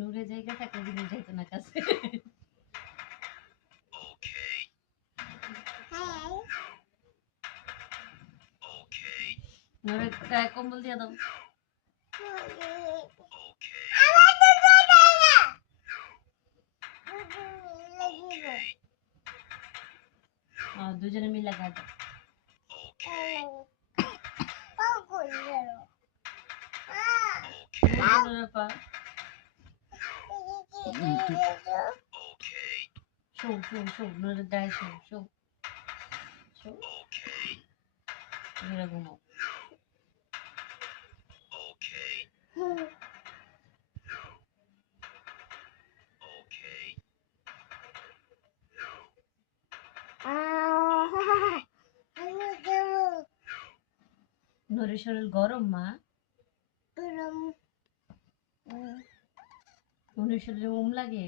নূরে জায়গা থাকলে কিন্তু যাইতো না কাছে। নূরে গায়ে কম্বল দিয়ে দাও। দুজনে মিলে গায়ে দাও। শো শো শো নূরের গায়ে শো শো শো নূরে ঘুমাও। নূরের শরীর গরম মা, নূরের শরীরে মোম লাগে।